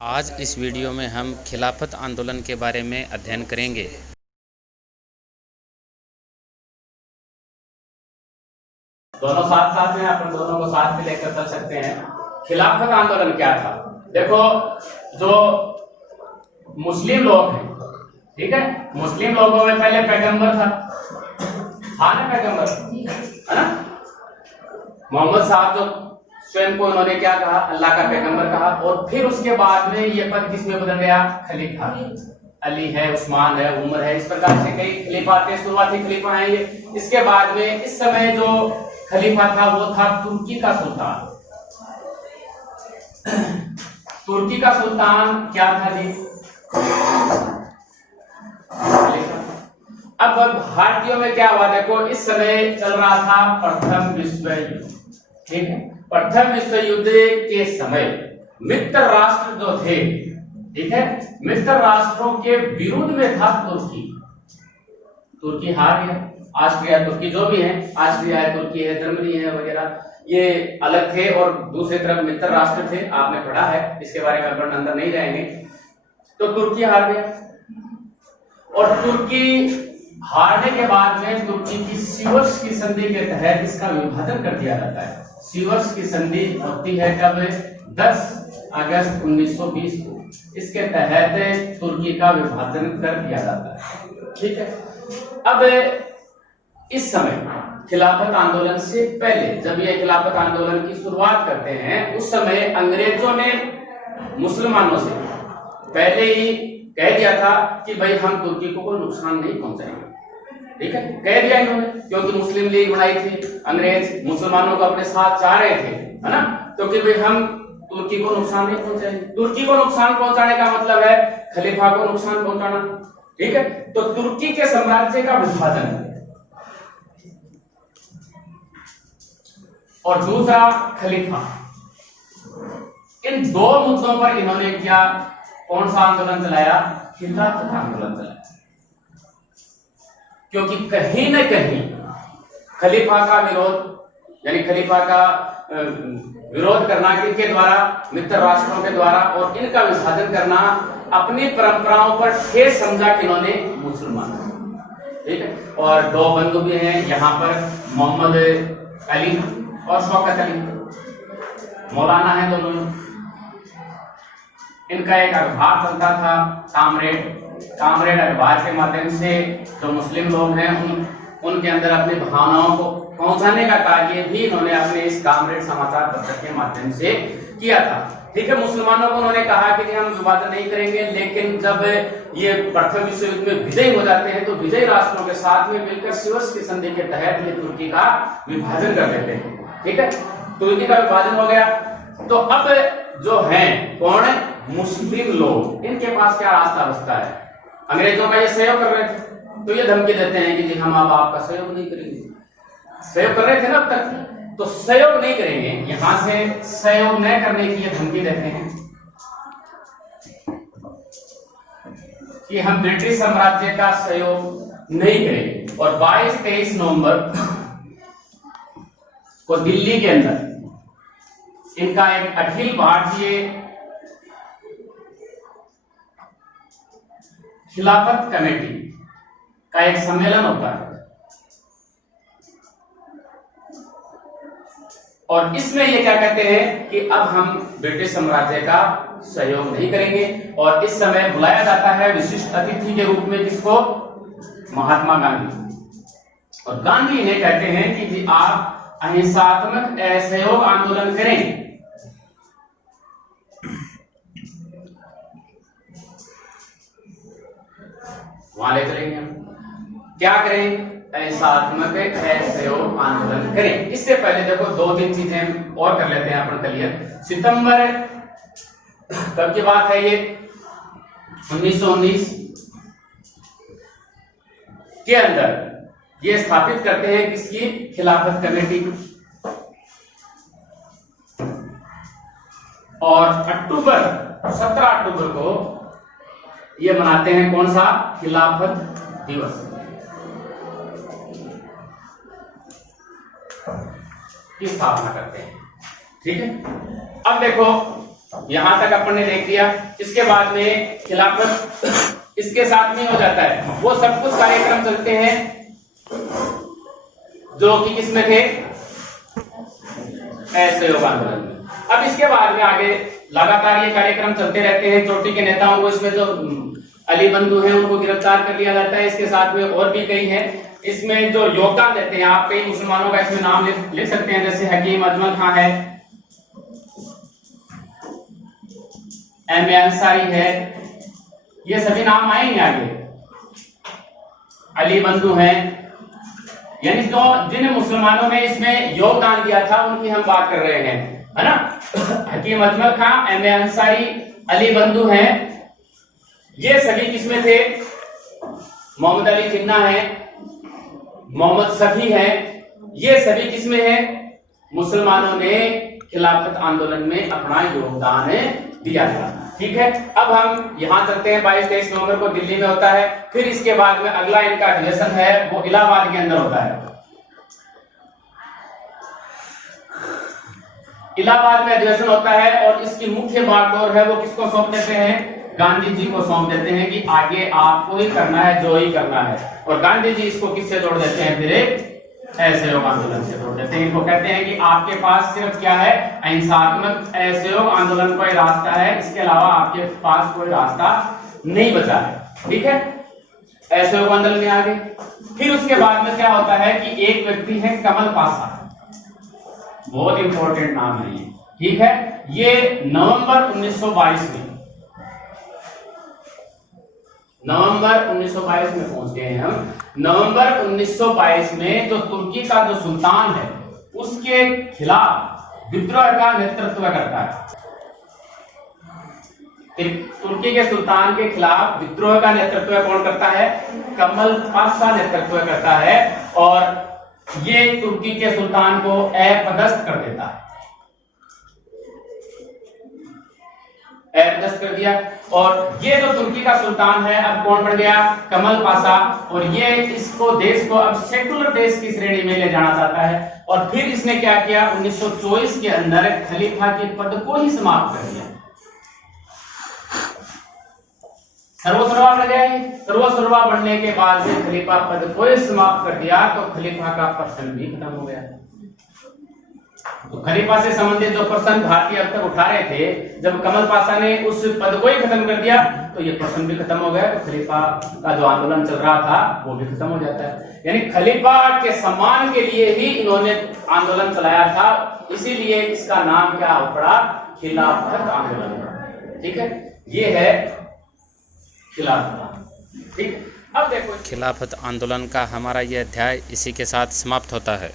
आज इस वीडियो में हम खिलाफत आंदोलन के बारे में अध्ययन करेंगे। दोनों साथ साथ में अपन दोनों को साथ में लेकर चल सकते हैं। खिलाफत आंदोलन क्या था? देखो, जो मुस्लिम लोग हैं, ठीक है, मुस्लिम लोगों में पहले पैगंबर था ना, पैगंबर है ना, मोहम्मद साहब, जो स्वयं को उन्होंने क्या कहा, अल्लाह का पैगंबर कहा। और फिर उसके बाद में ये पद किसमें बदल गया? खलीफा। अली है, उस्मान है, उमर है, इस प्रकार से कई खलीफा थे, शुरुआती खलीफा हैं ये। इसके बाद में इस समय जो खलीफा था वो था तुर्की का सुल्तान। तुर्की का सुल्तान क्या था जी? अब भारतीयों में क्या हुआ, देखो, इस समय चल रहा था प्रथम विश्व युद्ध, ठीक है। प्रथम विश्व युद्ध के समय मित्र राष्ट्र जो थे, ठीक है, मित्र राष्ट्रों के विरुद्ध में था तुर्की। तुर्की हार गया। ऑस्ट्रिया, तुर्की जो भी है, ऑस्ट्रिया है, तुर्की है, जर्मनी है वगैरह, ये अलग थे और दूसरी तरफ मित्र राष्ट्र थे। आपने पढ़ा है, इसके बारे में अपन अंदर नहीं जाएंगे। तो तुर्की हार गया और तुर्की हारने के बाद में तुर्की की सीवर्स की संधि के तहत इसका विभाजन कर दिया जाता है। सीवर्स की संधि होती है कब? 10 अगस्त 1920 को। इसके तहत तुर्की का विभाजन कर दिया जाता है, ठीक है। अब इस समय खिलाफत आंदोलन से पहले, जब ये खिलाफत आंदोलन की शुरुआत करते हैं, उस समय अंग्रेजों ने मुसलमानों से पहले ही कह दिया था कि भाई हम तुर्की को कोई नुकसान नहीं पहुंचाएंगे, ठीक है, कह दिया इन्होंने, क्योंकि मुस्लिम लीग बनाई थी, अंग्रेज मुसलमानों को अपने साथ चाह रहे थे, है ना, तो कि भाई हम तुर्की को नुकसान नहीं पहुंचाएंगे। तुर्की को नुकसान पहुंचाने का मतलब है खलीफा को नुकसान पहुंचाना, ठीक है। तो तुर्की के साम्राज्य का विभाजन और दूसरा खलीफा, इन दो मुद्दों पर इन्होंने क्या, कौन सा आंदोलन चलाया? खिलाफत आंदोलन चलाया। क्योंकि कहीं न कहीं खलीफा का विरोध, यानी खलीफा का विरोध करना किनके द्वारा? मित्र राष्ट्रों के द्वारा, और इनका विभाजन करना अपनी परंपराओं पर ठेस समझा किन्होंने? मुसलमान, ठीक है। और दो बंधु भी हैं यहाँ पर, मोहम्मद अली और शौकत अली, मौलाना है दोनों। इनका एक अखबार चलता था, कामरेड अखबार के माध्यम से जो मुस्लिम लोग हैं उनके अंदर अपनी भावनाओं को पहुंचाने का कार्य भी इन्होंने अपने इस कामरेड समाचार पत्र के माध्यम से किया था, ठीक है। मुसलमानों को उन्होंने कहा कि हम विभाजन नहीं करेंगे, लेकिन जब ये प्रथम विश्व युद्ध में विजयी हो जाते हैं तो विजयी राष्ट्रों के साथ में मिलकर सीवर्स की संधि के तहत ये तुर्की का विभाजन कर देते हैं, ठीक है। तुर्की का विभाजन हो गया। तो अब जो है कौन है? मुस्लिम लोग, इनके पास क्या रास्ता बचता है? अंग्रेजों का ये सहयोग कर रहे थे, तो ये धमकी देते हैं कि जी हम अब आपका सहयोग नहीं करेंगे। सहयोग कर रहे थे ना अब तक, तो सहयोग नहीं करेंगे, यहां से सहयोग न करने की ये धमकी देते हैं कि हम ब्रिटिश साम्राज्य का सहयोग नहीं करेंगे। और 22-23 नवंबर को दिल्ली के अंदर इनका एक अखिल भारतीय खिलाफत कमेटी का एक सम्मेलन होता है, और इसमें ये क्या कहते हैं कि अब हम ब्रिटिश साम्राज्य का सहयोग नहीं करेंगे। और इस समय बुलाया जाता है विशिष्ट अतिथि के रूप में किसको? महात्मा गांधी। और गांधी इन्हें कहते हैं कि जी आप अहिंसात्मक असहयोग आंदोलन करें। वहां ले चलेंगे हम, क्या करें? अहिंसात्मक असहयोग आंदोलन करें। इससे पहले देखो 2-3 चीजें और कर लेते हैं अपन क्लियर। सितंबर कब की बात है ये? 1919 के अंदर ये स्थापित करते हैं किसकी? खिलाफत कमेटी। और 17 अक्टूबर को ये मनाते हैं कौन सा? खिलाफत दिवस की स्थापना करते हैं, ठीक है। अब देखो यहां तक अपन ने देख दिया। इसके बाद में खिलाफत इसके साथ में हो जाता है। वो सब कुछ कार्यक्रम चलते हैं जो कि किसमें थे, असहयोग आंदोलन में। अब इसके बाद में आगे लगातार ये कार्यक्रम चलते रहते हैं। चोटी के नेताओं को, इसमें जो अली बंधु हैं उनको गिरफ्तार कर लिया जाता है। इसके साथ में और भी कई हैं इसमें जो योगदान देते हैं। आप कई मुसलमानों का इसमें नाम लिख सकते हैं, जैसे हकीम अजमल खां है, एम ए अंसारी है, ये सभी नाम आएंगे आगे। अली बंधु हैं, यानी जो जिन मुसलमानों ने इसमें योगदान दिया था उनकी हम बात कर रहे हैं, है ना। हकीम अजमल खां, एम ए अंसारी, अली बंधु हैं, ये सभी किसमें थे, मोहम्मद अली जिन्ना है, मोहम्मद सफी है, ये सभी किसमें है, मुसलमानों ने खिलाफत आंदोलन में अपना योगदान दिया था। ठीक है, अब हम यहां चलते हैं। 22-23 नवंबर को दिल्ली में होता है। फिर इसके बाद में अगला इनका अधिवेशन है वो इलाहाबाद के अंदर होता है। इलाहाबाद में अधिवेशन होता है और इसकी मुख्य बागडोर है वो किसको सौंप देते हैं, गांधी जी को सौंप देते हैं कि आगे आपको ही करना है जो ही करना है। और गांधी जी इसको किससे जोड़ देते हैं, फिर एक असहयोग आंदोलन से जोड़ देते हैं। इनको कहते हैं कि आपके पास सिर्फ क्या है, अहिंसात्मक असहयोग आंदोलन का ही रास्ता है, इसके अलावा आपके पास कोई रास्ता नहीं बचा है। ठीक है, असहयोग आंदोलन में आगे। फिर उसके बाद में क्या होता है कि एक व्यक्ति है कमल पासा, बहुत इंपॉर्टेंट नाम है ये। ठीक है, ये नवंबर 1922 में, नवंबर 1922 में पहुंच गए हैं हम। नवंबर 1922 में जो तुर्की का जो सुल्तान है उसके खिलाफ विद्रोह का नेतृत्व करता है। तुर्की के सुल्तान के खिलाफ विद्रोह का नेतृत्व कौन करता है, कमल पाशा नेतृत्व करता है। और ये तुर्की के सुल्तान को अपदस्थ कर देता है, अपदस्थ कर दिया। और ये जो तुर्की का सुल्तान है अब कौन बन गया, कमल पाशा। और ये इसको देश को अब सेकुलर देश की श्रेणी में ले जाना चाहता है। और फिर इसने क्या किया, 1924 के अंदर खलीफा के पद को ही समाप्त कर दिया। सर्वसर्वा बन गया है। सर्वसर्वा बनने के बाद से खलीफा पद को ही समाप्त कर दिया, तो खलीफा का प्रश्न भी खत्म हो गया। तो खलीफा से संबंधित जो प्रश्न भारतीय अब तक उठा रहे थे, जब कमल पाशा ने उस पद को ही खत्म कर दिया तो ये प्रश्न भी खत्म हो गया। तो खलीफा का जो आंदोलन चल रहा था वो भी खत्म हो जाता है। यानी खलीफा के सम्मान के लिए ही इन्होंने आंदोलन चलाया था, इसीलिए इसका नाम क्या पड़ा, खिलाफत आंदोलन। ठीक है, ये है खिलाफत। ठीक, अब देखो खिलाफत आंदोलन का हमारा ये अध्याय इसी के साथ समाप्त होता है।